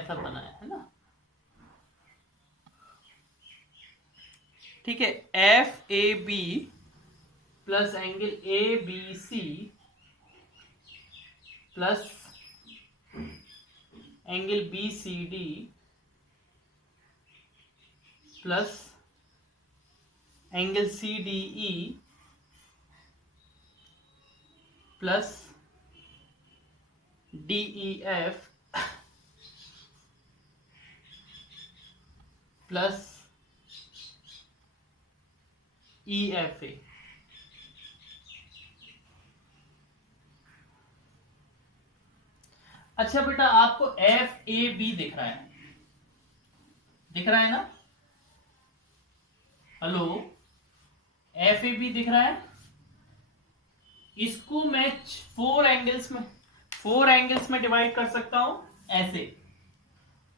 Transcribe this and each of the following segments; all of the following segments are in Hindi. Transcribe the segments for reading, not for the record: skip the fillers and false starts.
ऐसा बना है ना। ठीक है, F A B plus angle A B C plus angle B C D plus angle C D E plus D E F plus E F A. अच्छा बेटा, आपको एफ ए बी दिख रहा है, दिख रहा है ना? हेलो, एफ ए बी दिख रहा है? इसको मैं फोर एंगल्स में डिवाइड कर सकता हूं ऐसे।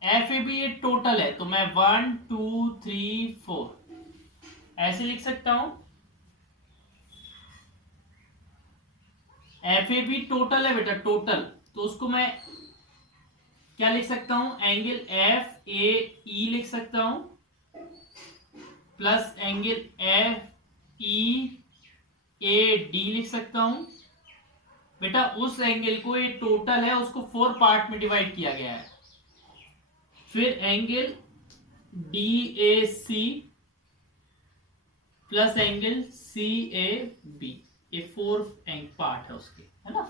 एफ ए बी ये टोटल है, तो मैं 1 2 3 4 ऐसे लिख सकता हूं। एफ ए बी टोटल है बेटा, टोटल, तो उसको मैं क्या लिख सकता हूं, एंगल एफ ए ई लिख सकता हूं plus angle F E A D लिख सकता हूं। बेटा उस एंगल को, ये टोटल है, उसको 4 पार्ट में डिवाइड किया गया है। फिर angle D A C plus angle C A B, ये 4 पार्ट है उसके, है ना।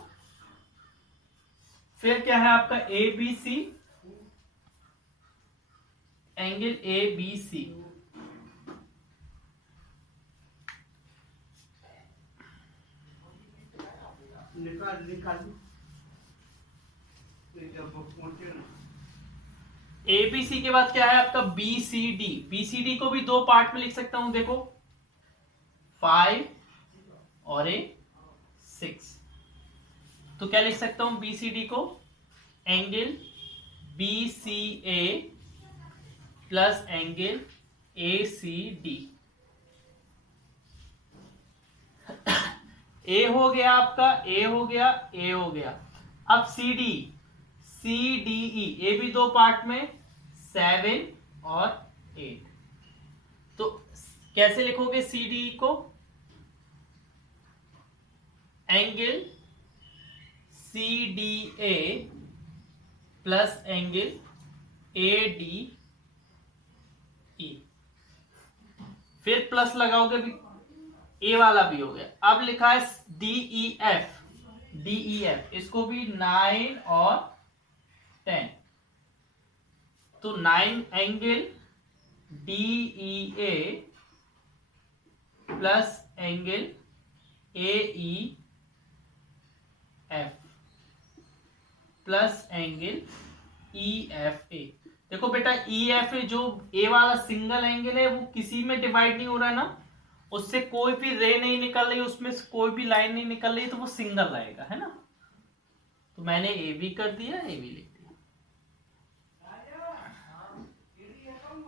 फिर क्या है आपका A B C, angle A B C ABC के बाद क्या है आपका बीसीडी। बीसीडी को भी 2 पार्ट में लिख सकता हूं, देखो 5 और 6। तो क्या लिख सकता हूं बीसीडी को, angle BCA plus angle ACD. ए हो गया आपका, ए हो गया, ए हो गया। अब सी डी, सी डी ई, ए भी 2 पार्ट में, 7 और 8। तो कैसे लिखोगे सी डी ई को, angle C D A plus angle A D E, फिर प्लस लगाओगे भी, ए वाला भी हो गया। अब लिखा है डीई एफ, डीई एफ, इसको भी 9 और 10। तो 9 angle DE A plus angle A E F plus angle E F A. देखो बेटा ई एफ ए, जो ए वाला सिंगल एंगल है, वो किसी में डिवाइड नहीं हो रहा है ना, उससे कोई भी रे नहीं निकल रही, उसमें से कोई भी लाइन नहीं निकल रही, तो वो सिंगल रहेगा, है ना। तो मैंने ए बी कर दिया, ए बी लिख दिया।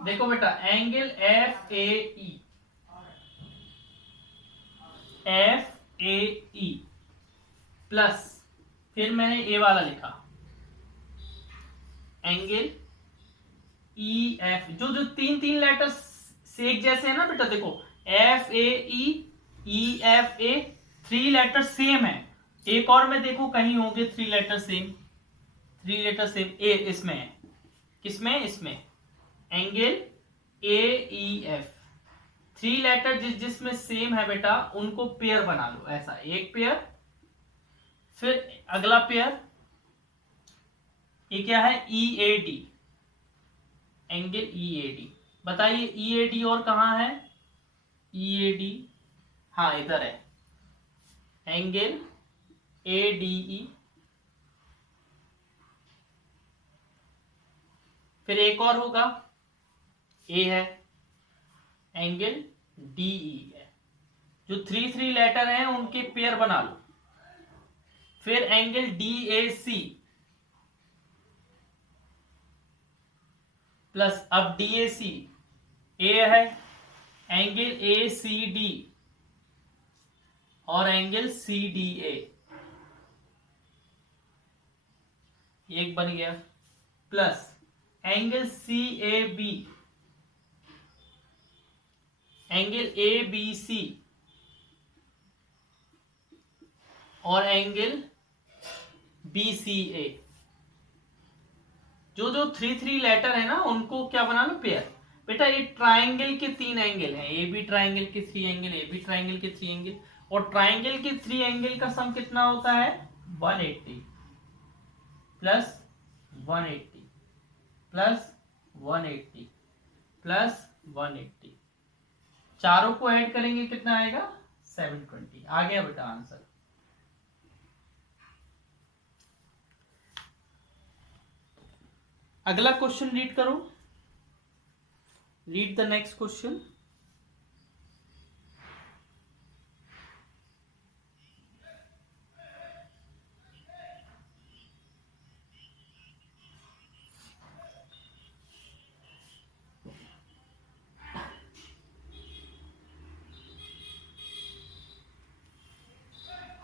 देखो बेटा angle F A E, F A E plus, फिर मैंने ए वाला लिखा, एंगल ई एफ, जो जो 3 लेटर्स से एक जैसे है ना बेटा, देखो F A E F A, 3 letter same है। एक और में देखो कहीं होंगे 3 letter same, 3 letter same. A इसमें है, किसमें, इसमें, angle A E F, 3 letter जिसमें सेम है बेटा, उनको पेयर बना लो, ऐसा एक पेयर, फिर अगला पेयर, ये क्या है, E A D, angle E A D. बताइए ई ए डी और कहां है, ई ए डी, हाँ इधर है, एंगल ए डी ई। फिर एक और होगा, ए है, एंगल डी ई है। जो 3 लेटर हैं उनके पेयर बना लो। फिर angle D A C plus, अब डी ए सी, ए है, एंगल ए सी डी और एंगल सी डी ए, एक बन गया, plus angle C A B, angle A B C और एंगल बी सी ए, जो जो 3 लेटर है ना उनको क्या बना लो, पेयर। बेटा ये ट्राइंगल के 3 एंगल हैं, ए बी ट्राइंगल के 3 एंगल, ए बी ट्राइंगल के 3 एंगल, और ट्राइंगल के 3 एंगल का सम कितना होता है, 180 प्लस 180 प्लस 180 प्लस 180, चारों को ऐड करेंगे कितना आएगा, 720। आ गया बेटा आंसर। अगला क्वेश्चन रीड करो, रीड द नेक्स्ट क्वेश्चन।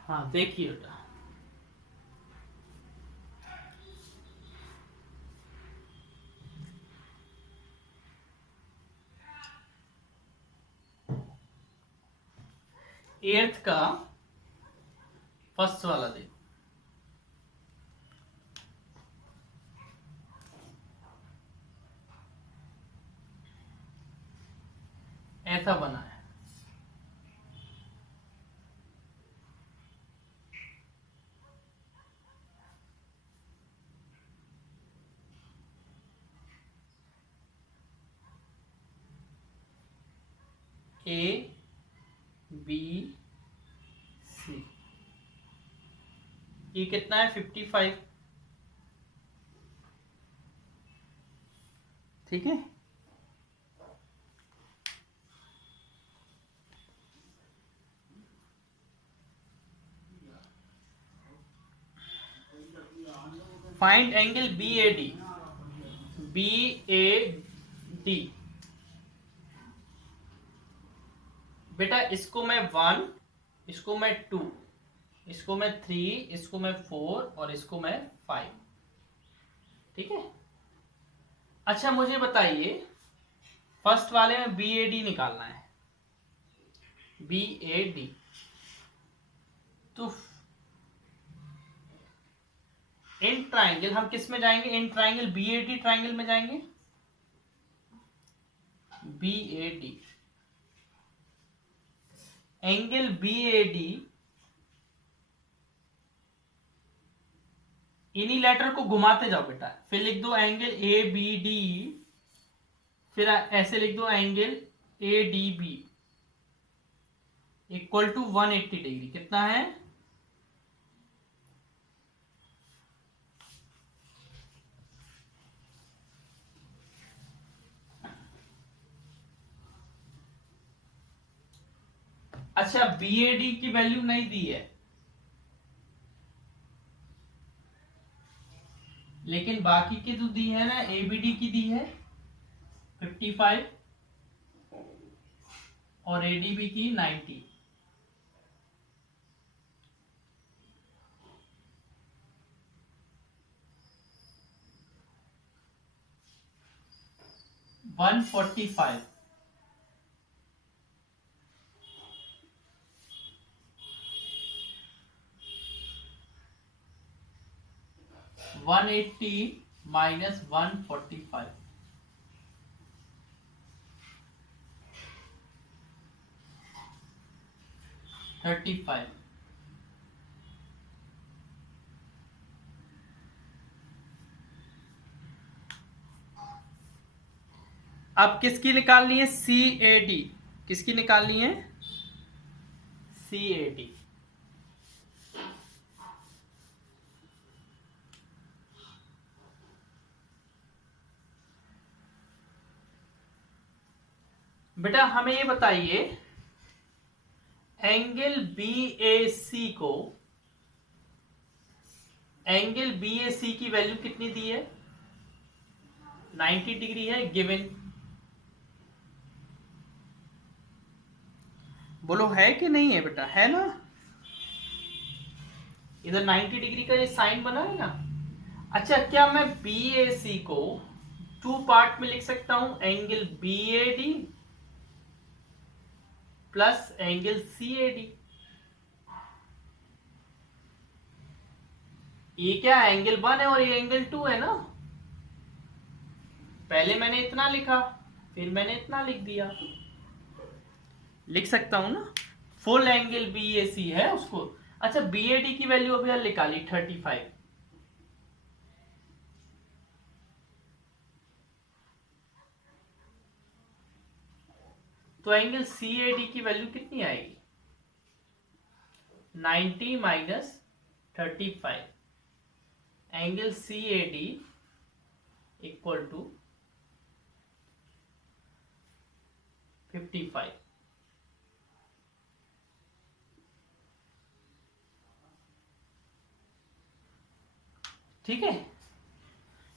हाँ देखिए बेटा, एर्थ का फर्स्ट वाला देखो, ऐसा बना है, ए बी सी, ये कितना है 55, ठीक है। Find angle B A D, B A D. बेटा इसको मैं 1, इसको मैं 2, इसको मैं 3, इसको मैं 4 और इसको मैं 5, ठीक है। अच्छा मुझे बताइए, फर्स्ट वाले में बी ए डी निकालना है, बी ए डी, तो इन ट्राइंगल हम किस में जाएंगे, in triangle B A D triangle में जाएंगे, B A D, angle B A D, इन्हीं लेटर को घुमाते जाओ बेटा, फिर लिख दो एंगल ए बी डी, फिर ऐसे लिख दो angle A D B equal to 180 degree, कितना है, अच्छा बी ए डी की वैल्यू नहीं दी है, लेकिन बाकी की तो दी है ना, ए बी डी की दी है 55 और ए डी बी की 90, 145, 180 माइनस 145, 35, अब किसकी निकालनी है, सी ए डी, किसकी निकालनी है, सी ए डी। बेटा हमें ये बताइए, एंगल बी ए सी को, एंगल बी ए सी की वैल्यू कितनी दी है, 90 डिग्री है गिवन, बोलो है कि नहीं है बेटा, है ना, इधर 90 डिग्री का ये साइन बना है ना। अच्छा क्या मैं बी ए सी को टू पार्ट में लिख सकता हूं, angle B A D plus angle C A D. ये क्या एंगल 1 है और ये एंगल 2 है ना। पहले मैंने इतना लिखा, फिर मैंने इतना लिख दिया, लिख सकता हूं ना। Full angle B A C है उसको। अच्छा, बी ए डी की वैल्यू अभी यार निकाली 35, तो एंगल सी ए डी की वैल्यू कितनी आएगी, 90 minus 35। Angle C A D equal to 55। ठीक है।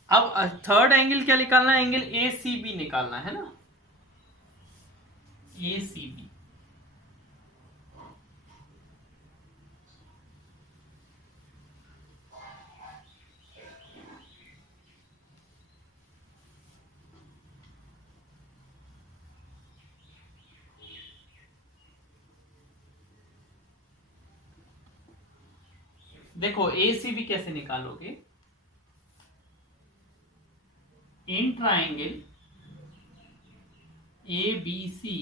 अब थर्ड एंगल क्या निकालना है, एंगल ए सी बी निकालना है ना, ए सी बी। देखो ए सी बी कैसे निकालोगे, in triangle A B C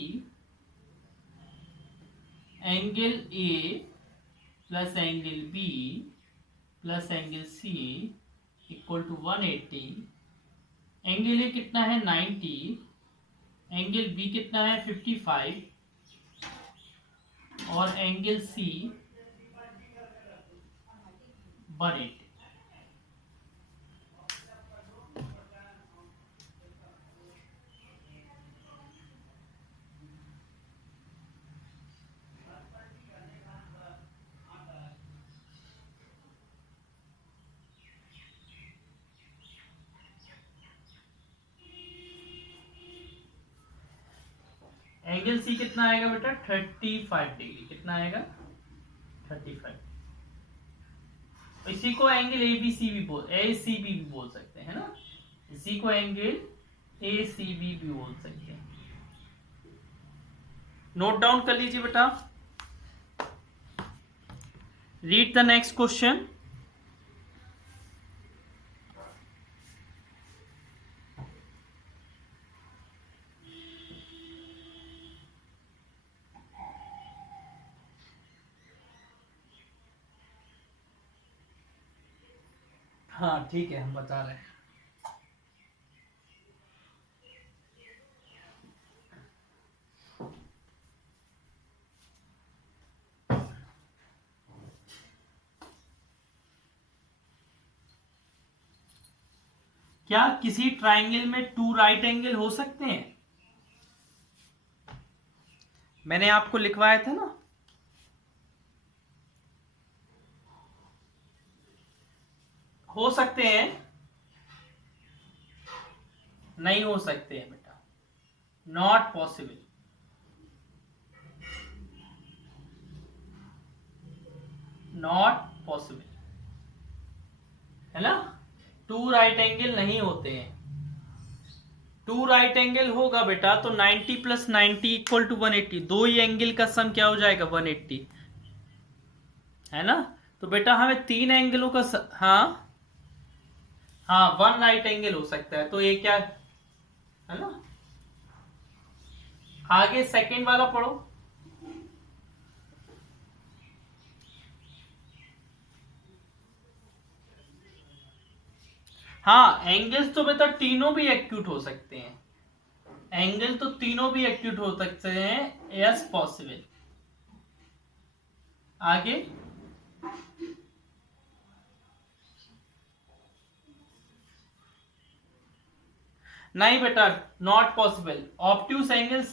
angle A plus angle B plus angle C equal to 180। Angle A कितना है 90, एंगल बी कितना है 55 और एंगल सी 180। एंगल सी कितना आएगा बेटा 35 डिग्री। कितना आएगा 35। इसी को एंगल ए बी सी भी बोल सकते हैं ना, इसी को एंगल ए सी बी भी बोल सकते हैं। नोट डाउन कर लीजिए बेटा। Read the next question. हाँ ठीक है, हम बता रहे हैं। क्या किसी ट्राइंगल में 2 राइट एंगल हो सकते हैं? मैंने आपको लिखवाया था ना, हो सकते हैं, नहीं हो सकते हैं बेटा, नॉट पॉसिबल, नॉट पॉसिबल, है ना। 2 राइट एंगल नहीं होते हैं। 2 राइट एंगल होगा बेटा तो 90 प्लस 90 इक्वल टू 180, दो ही एंगल का सम क्या हो जाएगा 180, है ना। तो बेटा हमें 3 एंगलों का हाँ हाँ 1 राइट एंगल हो सकता है, तो ये क्या है ना। आगे सेकंड वाला पढ़ो। हाँ एंगल्स तो बेटा तीनों भी एक्यूट हो सकते हैं, एंगल तो तीनों भी एक्यूट हो सकते हैं, यस पॉसिबल। आगे नहीं बेटा, not possible. Obtuse angles,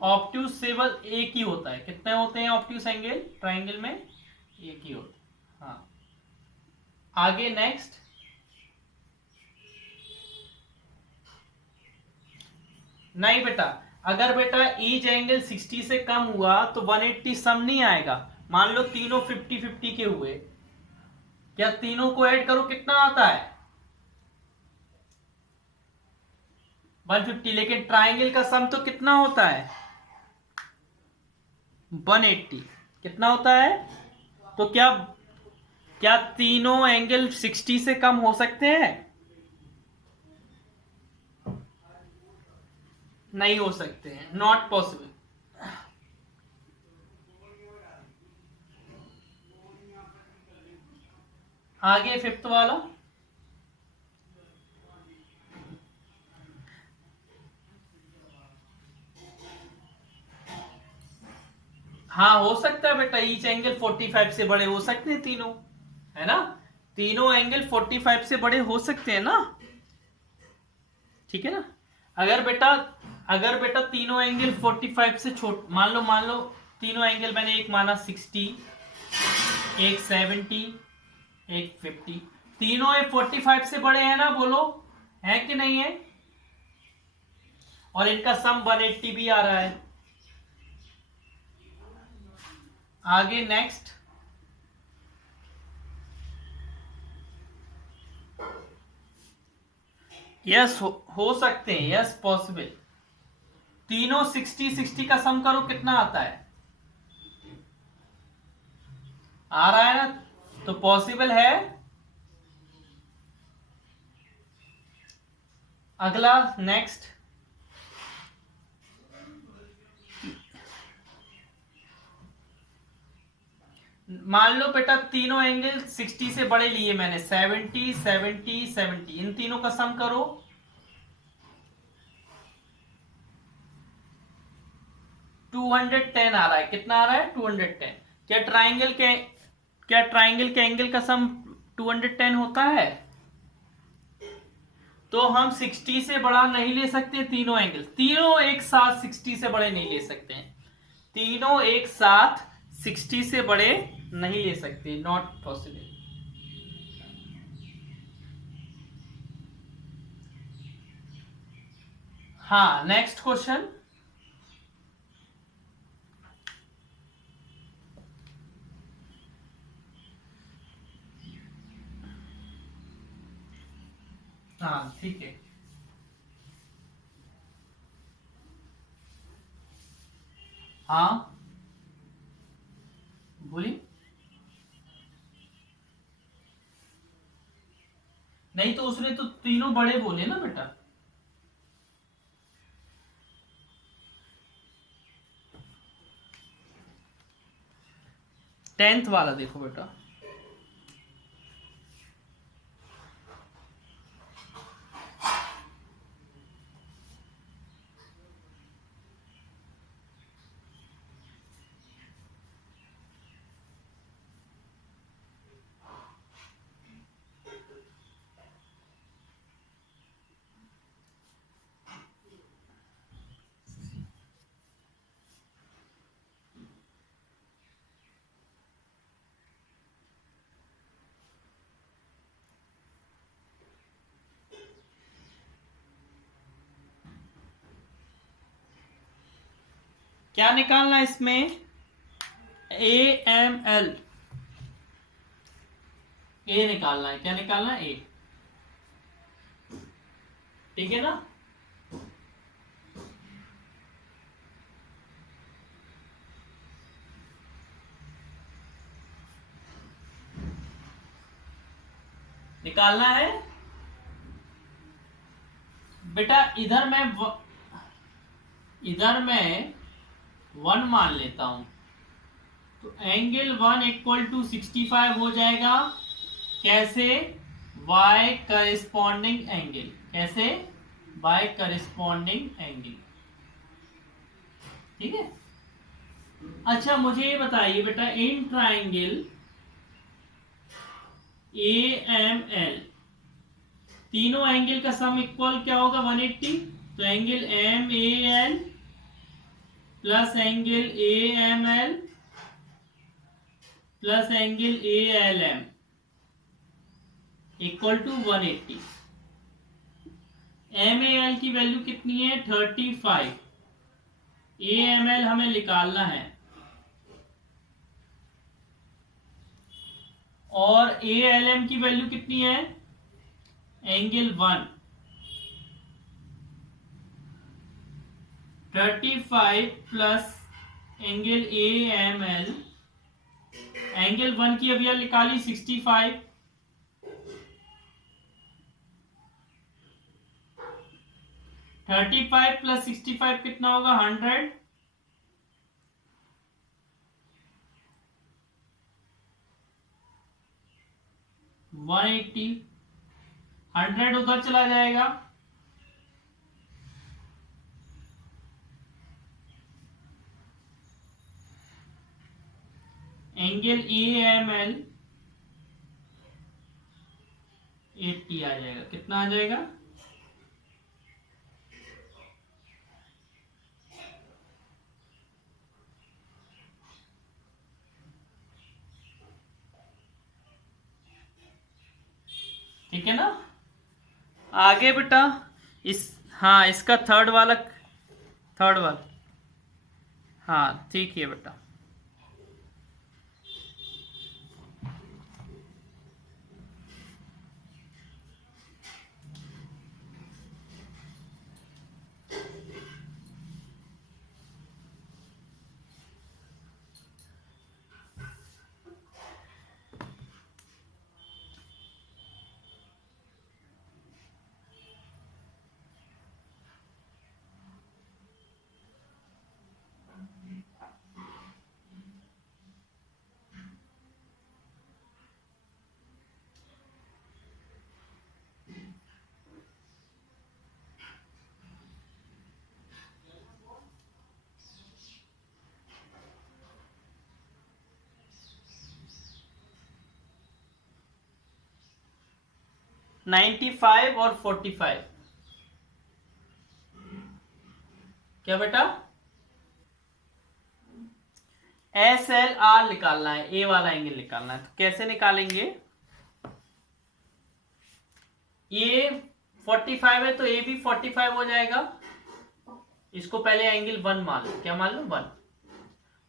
obtuse केवल एक ही होता है। कितने होते हैं ऑब्ट्यूस एंगल ट्राइंगल में? एक ही होता है। हाँ आगे नेक्स्ट। नहीं बेटा, अगर बेटा ईच एंगल 60 से कम हुआ तो 180 सम नहीं आएगा। मान लो तीनों 50-50 के हुए, क्या तीनों को ऐड करो कितना आता है? 150, लेकिन ट्राइंगल का सम तो कितना होता है 180। कितना होता है? तो क्या क्या तीनों एंगल 60 से कम हो सकते हैं? नहीं हो सकते हैं, नॉट पॉसिबल। आगे फिफ्थ वाला। हाँ हो सकता है बेटा, ईच एंगल 45 से बड़े हो सकते हैं तीनों, है ना? तीनों एंगल 45 से बड़े हो सकते हैं ना, ठीक है ना? अगर बेटा तीनों एंगल 45 से मान लो तीनों एंगल मैंने एक माना 60, एक 70, एक 50, तीनों ये 45 से बड़े हैं ना, बोलो है कि नहीं है? और इनका सम 180 भी आ रहा है। आगे नेक्स्ट। यस हो सकते हैं, यस पॉसिबल। तीनों 60 का सम करो कितना आता है? आ रहा है ना, तो पॉसिबल है। अगला नेक्स्ट। मान लो बेटा तीनों एंगल 60 से बड़े लिए मैंने, 70 70 70, इन तीनों का सम करो। टू 210 आ रहा है। कितना आ रहा है? 210। क्या ट्राइंगल के एंगल का सम 210 होता है? तो हम 60 से बड़ा नहीं ले सकते तीनों एंगल, तीनों एक साथ 60 से बड़े नहीं ले सकते हैं, तीनों एक साथ 60 से बड़े नहीं ले सकते, नॉट पॉसिबल। हाँ नेक्स्ट क्वेश्चन। हाँ ठीक है। हाँ बोलिए। नहीं तो उसने तो तीनों बड़े बोले ना बेटा। 10th वाला देखो बेटा। क्या निकालना है इसमें? AML, ए निकालना है। क्या निकालना है? ए, ठीक है ना? निकालना है बेटा। इधर मैं 1 मान लेता हूं, तो एंगल 1 इक्वल टू 65 हो जाएगा। कैसे? By corresponding angle. कैसे? बाय करस्पॉन्डिंग एंगल, ठीक है। अच्छा मुझे ये बताइए बेटा, इन ट्राइंगल AML तीनों एंगल का सम इक्वल क्या होगा? 180। तो angle MAL plus angle AML plus angle ALM equal to 180। MAL की वैल्यू कितनी है? 35। AML हमें निकालना है, और ALM की वैल्यू कितनी है? Angle 1। 35 plus angle A M L, angle 1 की अभी निकाली 65, 35 प्लस 65 कितना होगा 100, 180, 100 उधर चला जाएगा, एंगल ए एम एल 80 आ जाएगा। कितना आ जाएगा? ठीक है ना। आगे बेटा इस, हाँ इसका थर्ड वाला, हाँ ठीक है बेटा। नाइन्टी फाइव और 45, क्या बेटा? एस एल आर निकालना है, ए वाला एंगल निकालना है। तो कैसे निकालेंगे? ये 45 है तो ए भी 45 हो जाएगा। इसको पहले एंगल 1 मान लो। क्या मान लो? 1।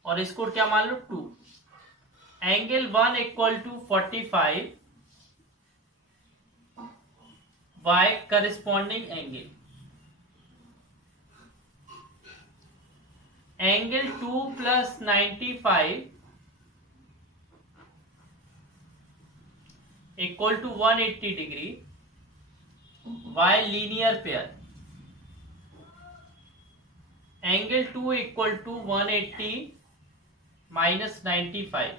और इसको क्या मान लो? 2। Angle 1 equal to 45 by corresponding angle. Angle 2 plus 95 equal to 180 degree by linear pair. Angle 2 equal to 180 minus 95,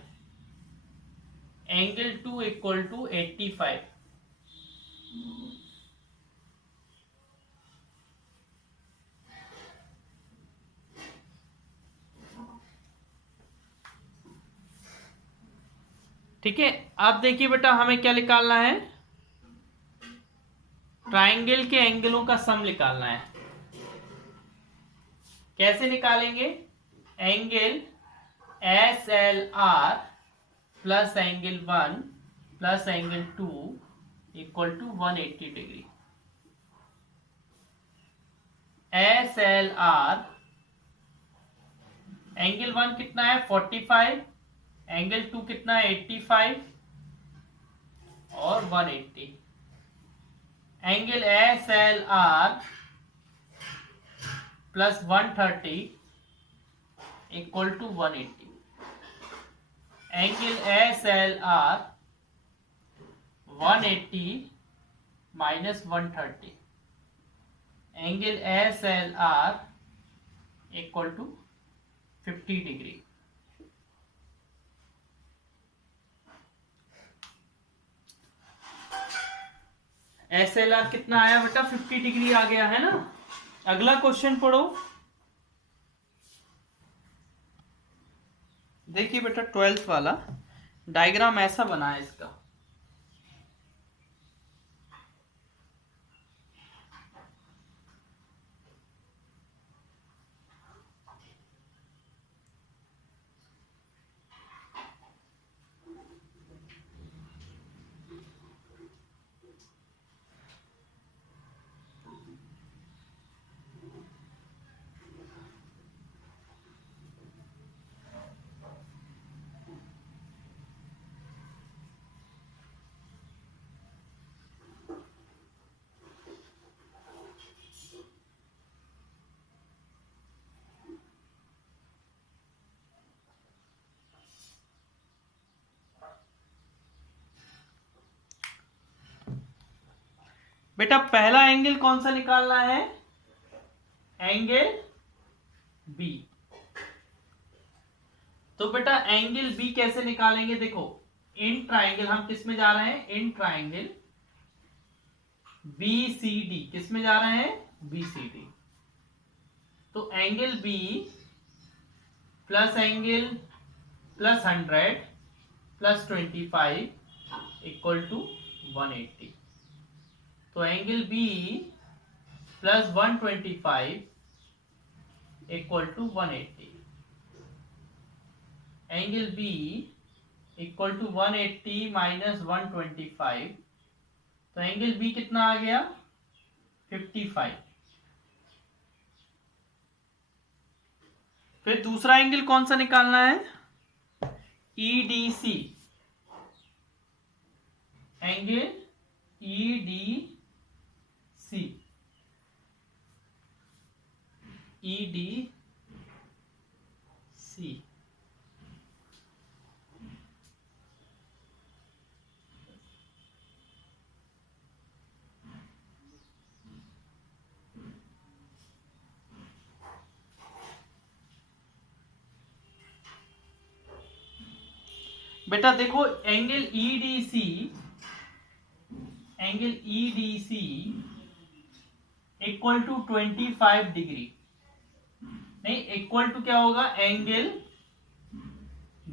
angle 2 equal to 85। ठीक है। अब देखिए बेटा हमें क्या निकालना है? ट्राइंगल के एंगलों का सम निकालना है। कैसे निकालेंगे? Angle S L R plus angle 1 plus angle 2 equal to 180 degree. S L R, angle 1 कितना है? 45, एंगल 2 कितना है? 85 और 180। Angle S L R plus 130 equal to 180। Angle S L R 180 minus 130, angle S L R equal to 50 degree. S L R कितना आया बेटा? 50 डिग्री आ गया है ना। अगला क्वेश्चन पढ़ो। देखिए बेटा 12th वाला डायग्राम ऐसा बना है इसका। बेटा पहला एंगल कौन सा निकालना है, एंगल बी। तो बेटा एंगल बी कैसे निकालेंगे, देखो इन ट्राइंगल, हम किस में जा रहे हैं, इन ट्राइंगल BCD, किस में जा रहे हैं, BCD। तो angle B plus angle plus 100 plus 25 equal to 180। तो angle B plus 125 equal to 180। Angle B equal to 180 minus 125, तो एंगल बी कितना आ गया, 55। फिर दूसरा एंगल कौन सा निकालना है, EDC, एंगल EDC, EDC। बेटा देखो angle EDC, angle EDC equal to 25 degree, नहीं इक्वल टू क्या होगा, angle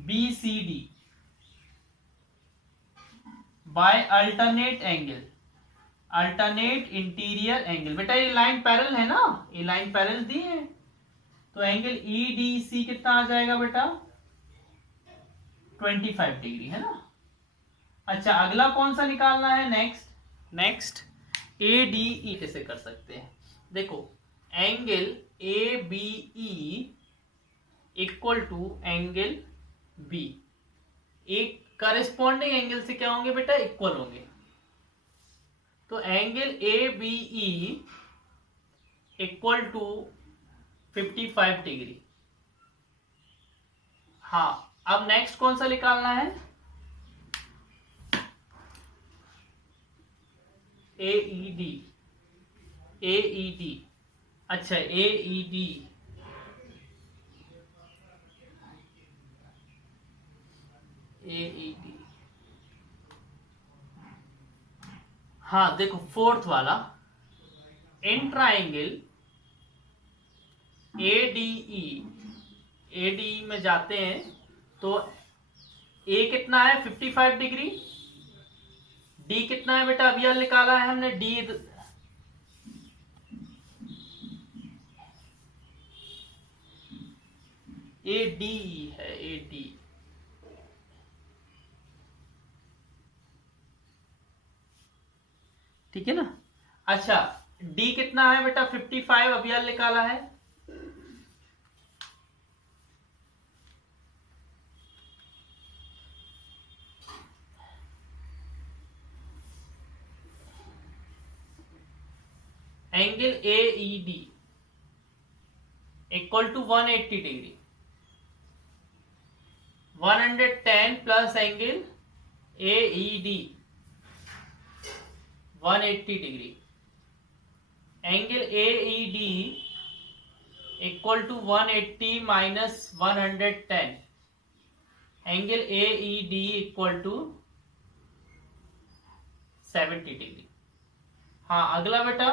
BCD by alternate angle, alternate interior angle. बेटा ये लाइन पैरेलल है ना, ये लाइन पैरेलल दी है, तो एंगल EDC कितना आ जाएगा बेटा, 25 डिग्री है ना। अच्छा अगला कौन सा निकालना है, नेक्स्ट ADE कैसे कर सकते हैं, देखो angle ABE equal to angle B, एक करेस्पॉन्डिंग एंगल से क्या होंगे बेटा, इक्वल होंगे। तो angle ABE equal to 55 degree. हाँ अब नेक्स्ट कौन सा निकालना है, AED। अच्छा AED, हाँ देखो फोर्थ वाला, इन ट्राइंगल ADE में जाते हैं तो A कितना है, 55 डिग्री, D कितना है बेटा, अभी निकाला है हमने, D AD है, AD। ठीक है ना। अच्छा D कितना है बेटा, 55 अभी निकाला है। Angle AED equal to 180 degree, 110 plus angle AED 180 degree, angle AED equal to 180 minus 110, angle AED equal to 70 degree. हाँ अगला बेटा